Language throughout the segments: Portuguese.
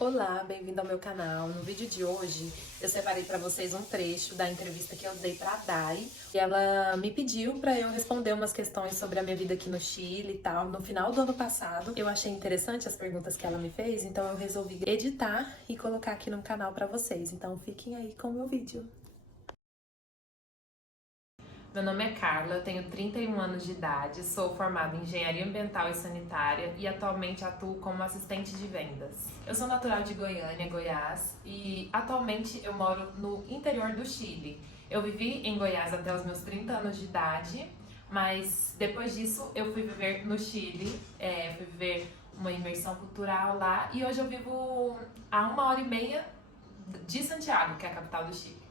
Olá, bem-vindo ao meu canal. No vídeo de hoje, eu separei para vocês um trecho da entrevista que eu dei para a Dai. E ela me pediu para eu responder umas questões sobre a minha vida aqui no Chile e tal, no final do ano passado. Eu achei interessante as perguntas que ela me fez, então eu resolvi editar e colocar aqui no canal para vocês. Então fiquem aí com o meu vídeo. Meu nome é Carla, eu tenho 31 anos de idade, sou formada em Engenharia Ambiental e Sanitária e atualmente atuo como assistente de vendas. Eu sou natural de Goiânia, Goiás, e atualmente eu moro no interior do Chile. Eu vivi em Goiás até os meus 30 anos de idade, mas depois disso eu fui viver no Chile, fui viver uma imersão cultural lá e hoje eu vivo a 1h30 de Santiago, que é a capital do Chile.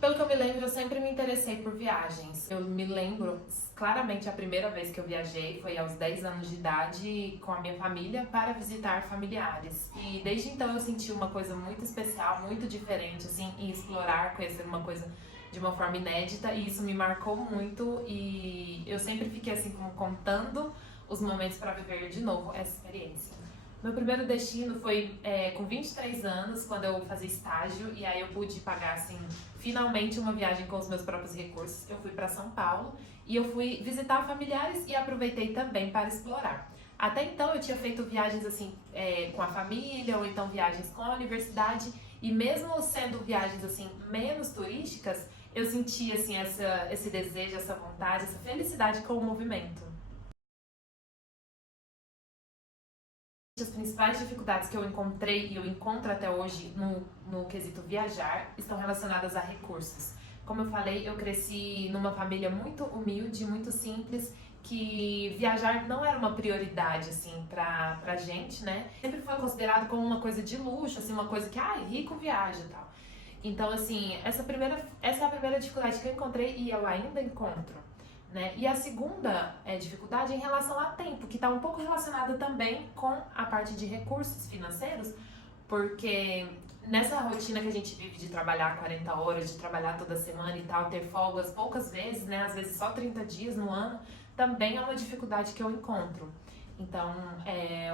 Pelo que eu me lembro, eu sempre me interessei por viagens. Eu me lembro claramente a primeira vez que eu viajei foi aos 10 anos de idade com a minha família para visitar familiares. E desde então eu senti uma coisa muito especial, muito diferente, assim, em explorar, conhecer uma coisa de uma forma inédita, e isso me marcou muito e eu sempre fiquei assim como contando os momentos para viver de novo essa experiência. Meu primeiro destino foi com 23 anos, quando eu fazia estágio, e aí eu pude pagar, assim, finalmente uma viagem com os meus próprios recursos. Eu fui para São Paulo e eu fui visitar familiares e aproveitei também para explorar. Até então eu tinha feito viagens assim com a família ou então viagens com a universidade, e mesmo sendo viagens assim menos turísticas, eu sentia assim esse desejo, essa vontade, essa felicidade com o movimento. As principais dificuldades que eu encontrei e eu encontro até hoje no quesito viajar estão relacionadas a recursos. Como eu falei, eu cresci numa família muito humilde, muito simples, que viajar não era uma prioridade, assim, pra gente, né? Sempre foi considerado como uma coisa de luxo, assim, uma coisa que, rico viaja e tal. Então, assim, essa é a primeira dificuldade que eu encontrei e eu ainda encontro. Né? E a segunda dificuldade é em relação a tempo, que está um pouco relacionada também com a parte de recursos financeiros, porque nessa rotina que a gente vive de trabalhar 40 horas, de trabalhar toda semana e tal, ter folgas poucas vezes, né? Às vezes só 30 dias no ano, também é uma dificuldade que eu encontro. Então,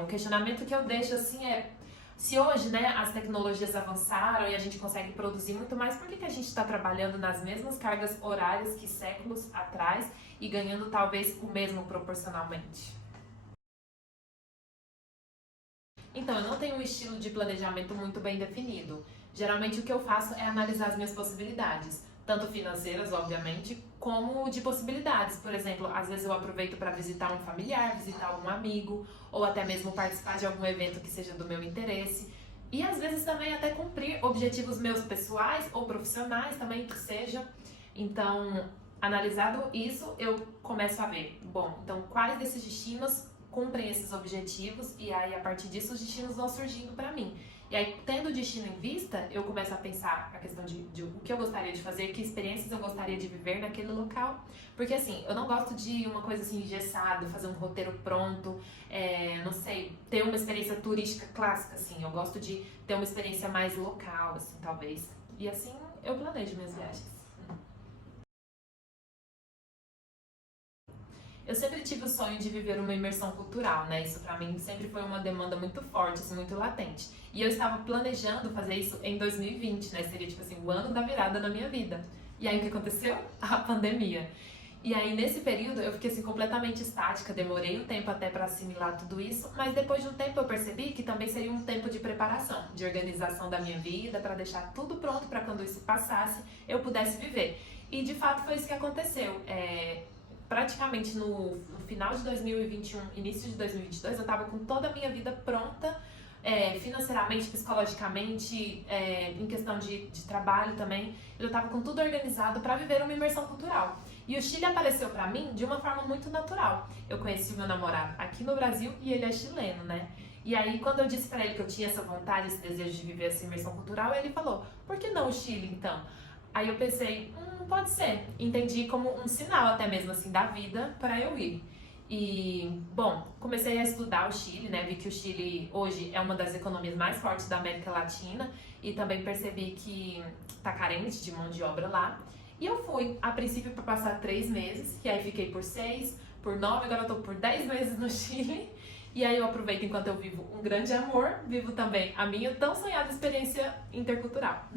o questionamento que eu deixo assim é: se hoje, né, as tecnologias avançaram e a gente consegue produzir muito mais, por que a gente está trabalhando nas mesmas cargas horárias que séculos atrás e ganhando talvez o mesmo proporcionalmente? Então, eu não tenho um estilo de planejamento muito bem definido. Geralmente o que eu faço é analisar as minhas possibilidades, tanto financeiras, obviamente, como de possibilidades. Por exemplo, às vezes eu aproveito para visitar um familiar, visitar algum amigo, ou até mesmo participar de algum evento que seja do meu interesse. E às vezes também até cumprir objetivos meus pessoais ou profissionais também que seja. Então, analisado isso, eu começo a ver, bom, então quais desses destinos cumprem esses objetivos, e aí a partir disso os destinos vão surgindo para mim. E aí, tendo o destino em vista, eu começo a pensar a questão de o que eu gostaria de fazer, que experiências eu gostaria de viver naquele local. Porque assim, eu não gosto de uma coisa assim engessada, fazer um roteiro pronto, não sei, ter uma experiência turística clássica, assim. Eu gosto de ter uma experiência mais local, assim, talvez. E assim eu planejo minhas viagens. Eu sempre tive o sonho de viver uma imersão cultural, né? Isso pra mim sempre foi uma demanda muito forte, assim, muito latente. E eu estava planejando fazer isso em 2020, né? Seria tipo assim, o ano da virada na minha vida. E aí o que aconteceu? A pandemia. E aí nesse período eu fiquei assim completamente estática, demorei um tempo até para assimilar tudo isso, mas depois de um tempo eu percebi que também seria um tempo de preparação, de organização da minha vida, para deixar tudo pronto para quando isso passasse eu pudesse viver. E de fato foi isso que aconteceu. Praticamente no final de 2021, início de 2022, eu estava com toda a minha vida pronta, financeiramente, psicologicamente, em questão de trabalho também. Eu estava com tudo organizado para viver uma imersão cultural. E o Chile apareceu para mim de uma forma muito natural. Eu conheci o meu namorado aqui no Brasil e ele é chileno, né? E aí, quando eu disse para ele que eu tinha essa vontade, esse desejo de viver essa imersão cultural, ele falou: por que não o Chile então? Aí eu pensei, pode ser. Entendi como um sinal até mesmo assim da vida para eu ir. E, bom, comecei a estudar o Chile, né? Vi que o Chile hoje é uma das economias mais fortes da América Latina e também percebi que tá carente de mão de obra lá. E eu fui, a princípio, para passar 3 meses, que aí fiquei por 6, por 9, agora eu tô por 10 meses no Chile. E aí eu aproveito enquanto eu vivo um grande amor, vivo também a minha tão sonhada experiência intercultural.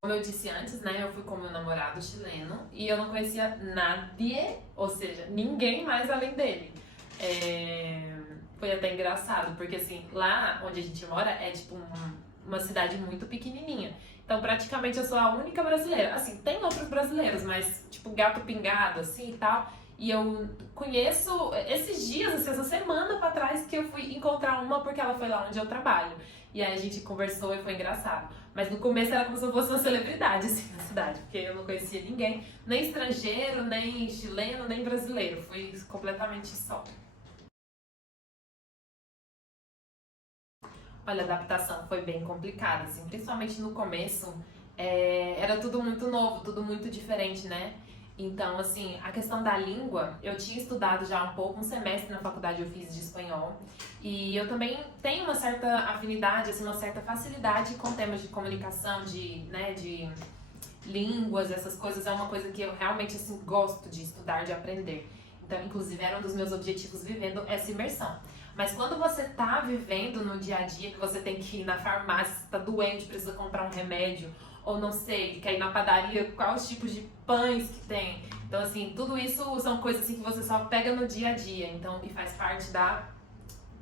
Como eu disse antes, né, eu fui com meu namorado chileno e eu não conhecia nadie, ou seja, ninguém mais além dele. Foi até engraçado, porque assim, lá onde a gente mora é tipo uma cidade muito pequenininha. Então praticamente eu sou a única brasileira. Assim, tem outros brasileiros, mas tipo gato pingado assim e tal. E eu conheço esses dias, assim, essa semana pra trás que eu fui encontrar uma porque ela foi lá onde eu trabalho. E aí a gente conversou e foi engraçado. Mas no começo era como se eu fosse uma celebridade, assim, na cidade. Porque eu não conhecia ninguém, nem estrangeiro, nem chileno, nem brasileiro. Fui completamente só. Olha, a adaptação foi bem complicada, assim, principalmente no começo. Era tudo muito novo, tudo muito diferente, né? Então, assim, a questão da língua, eu tinha estudado já um pouco, um semestre na faculdade eu fiz de espanhol. E eu também tenho uma certa afinidade, assim, uma certa facilidade com temas de comunicação, de línguas, essas coisas. É uma coisa que eu realmente, assim, gosto de estudar, de aprender. Então, inclusive, era um dos meus objetivos vivendo essa imersão. Mas quando você tá vivendo no dia a dia, que você tem que ir na farmácia, tá doente, precisa comprar um remédio, ou não sei, quer ir na padaria, quais os tipos de pães que tem. Então, assim, tudo isso são coisas assim que você só pega no dia a dia, então, e faz parte da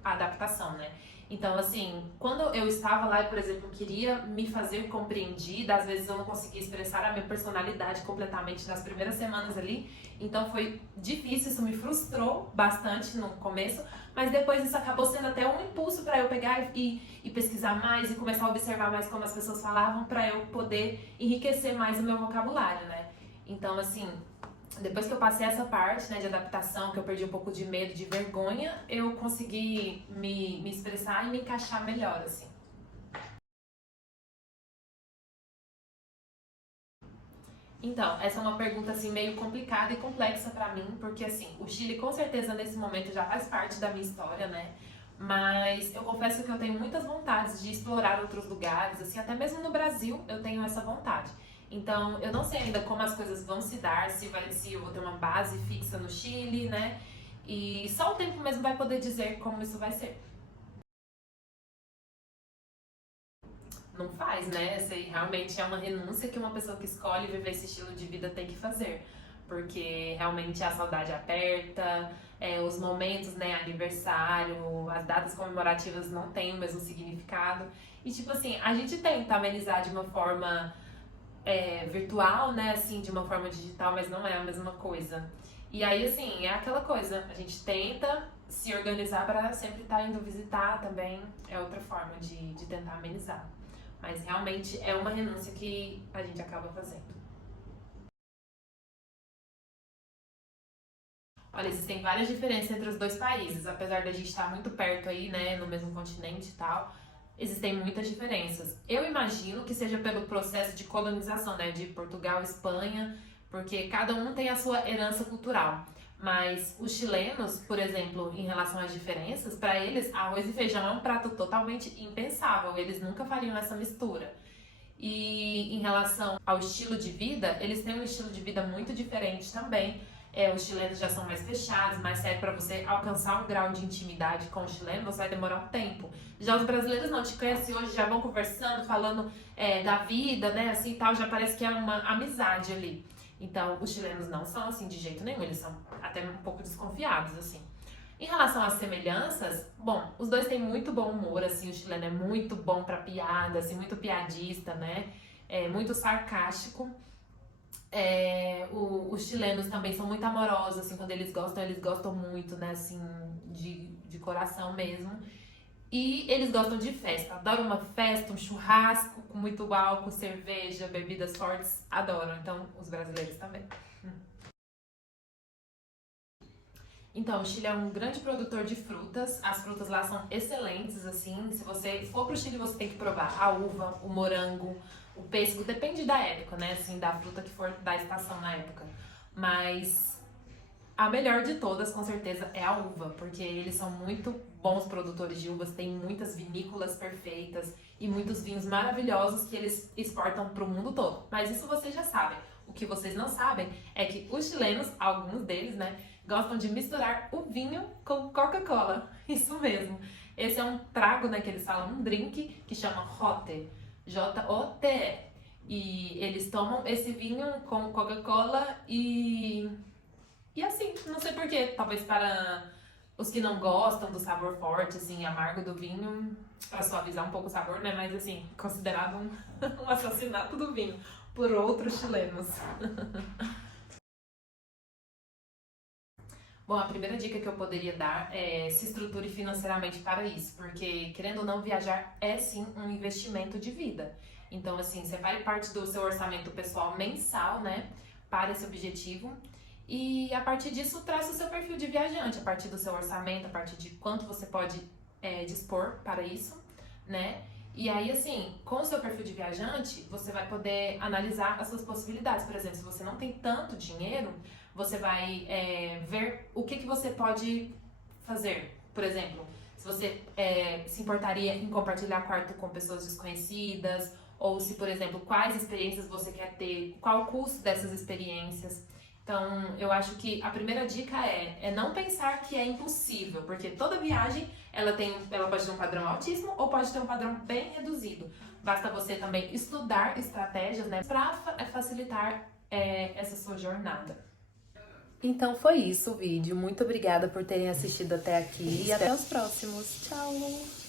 adaptação, né? Então, assim, quando eu estava lá e, por exemplo, queria me fazer compreendida, às vezes eu não conseguia expressar a minha personalidade completamente nas primeiras semanas ali, então foi difícil, isso me frustrou bastante no começo, mas depois isso acabou sendo até um impulso para eu pegar e pesquisar mais e começar a observar mais como as pessoas falavam para eu poder enriquecer mais o meu vocabulário, né? Então, assim, depois que eu passei essa parte, né, de adaptação, que eu perdi um pouco de medo, de vergonha, eu consegui me expressar e me encaixar melhor, assim. Então, essa é uma pergunta assim meio complicada e complexa pra mim, porque assim, o Chile com certeza nesse momento já faz parte da minha história, né? Mas eu confesso que eu tenho muitas vontades de explorar outros lugares, assim, até mesmo no Brasil eu tenho essa vontade. Então, eu não sei ainda como as coisas vão se dar, se eu vou ter uma base fixa no Chile, né? E só o tempo mesmo vai poder dizer como isso vai ser. Não faz, né? Essa aí realmente é uma renúncia que uma pessoa que escolhe viver esse estilo de vida tem que fazer. Porque realmente a saudade aperta, os momentos, né, aniversário, as datas comemorativas não têm o mesmo significado. E tipo assim, a gente tenta amenizar de uma forma virtual, né, assim, de uma forma digital, mas não é a mesma coisa. E aí, assim, é aquela coisa, a gente tenta se organizar para sempre estar indo visitar também, é outra forma de tentar amenizar. Mas realmente é uma renúncia que a gente acaba fazendo. Olha, existem várias diferenças entre os dois países, apesar da gente estar muito perto aí, né, no mesmo continente e tal, existem muitas diferenças. Eu imagino que seja pelo processo de colonização, né, de Portugal e Espanha, porque cada um tem a sua herança cultural. Mas os chilenos, por exemplo, em relação às diferenças, para eles arroz e feijão é um prato totalmente impensável, eles nunca fariam essa mistura. E em relação ao estilo de vida, eles têm um estilo de vida muito diferente também. Os chilenos já são mais fechados, mais sério, para você alcançar um grau de intimidade com o chileno, você vai demorar um tempo. Já os brasileiros não, te conhecem hoje, já vão conversando, falando da vida, né, assim e tal, já parece que é uma amizade ali. Então, os chilenos não são assim de jeito nenhum, eles são até um pouco desconfiados, assim. Em relação às semelhanças, bom, os dois têm muito bom humor, assim, o chileno é muito bom pra piada, assim, muito piadista, né? É muito sarcástico. Os chilenos também são muito amorosos, assim, quando eles gostam muito, né, assim, de coração mesmo. E eles gostam de festa, adoram uma festa, um churrasco com muito álcool, cerveja, bebidas fortes, adoram. Então, os brasileiros também. Então, o Chile é um grande produtor de frutas. As frutas lá são excelentes, assim. Se você for pro Chile, você tem que provar a uva, o morango, o pêssego. Depende da época, né? Assim, da fruta que for da estação na época. Mas a melhor de todas, com certeza, é a uva, porque eles são muito bons produtores de uvas, têm muitas vinícolas perfeitas e muitos vinhos maravilhosos que eles exportam para o mundo todo. Mas isso vocês já sabem. O que vocês não sabem é que os chilenos, alguns deles, né, gostam de misturar o vinho com Coca-Cola. Isso mesmo. Esse é um trago, né, que eles falam, um drink que chama Jote, J-O-T-E. E eles tomam esse vinho com Coca-Cola e assim, não sei porquê, talvez para os que não gostam do sabor forte, assim, amargo do vinho, para suavizar um pouco o sabor, né? Mas assim, considerado um assassinato do vinho por outros chilenos. Bom, a primeira dica que eu poderia dar é se estruture financeiramente para isso, porque querendo ou não, viajar é sim um investimento de vida. Então, assim, separe parte do seu orçamento pessoal mensal, né, para esse objetivo. E a partir disso, traça o seu perfil de viajante, a partir do seu orçamento, a partir de quanto você pode dispor para isso, né? E aí, assim, com o seu perfil de viajante, você vai poder analisar as suas possibilidades. Por exemplo, se você não tem tanto dinheiro, você vai ver o que você pode fazer. Por exemplo, se você se importaria em compartilhar quarto com pessoas desconhecidas, ou se, por exemplo, quais experiências você quer ter, qual o custo dessas experiências. Então, eu acho que a primeira dica é não pensar que é impossível, porque toda viagem ela pode ter um padrão altíssimo ou pode ter um padrão bem reduzido. Basta você também estudar estratégias, né, para facilitar essa sua jornada. Então foi isso o vídeo. Muito obrigada por terem assistido até aqui e até os próximos. Tchau!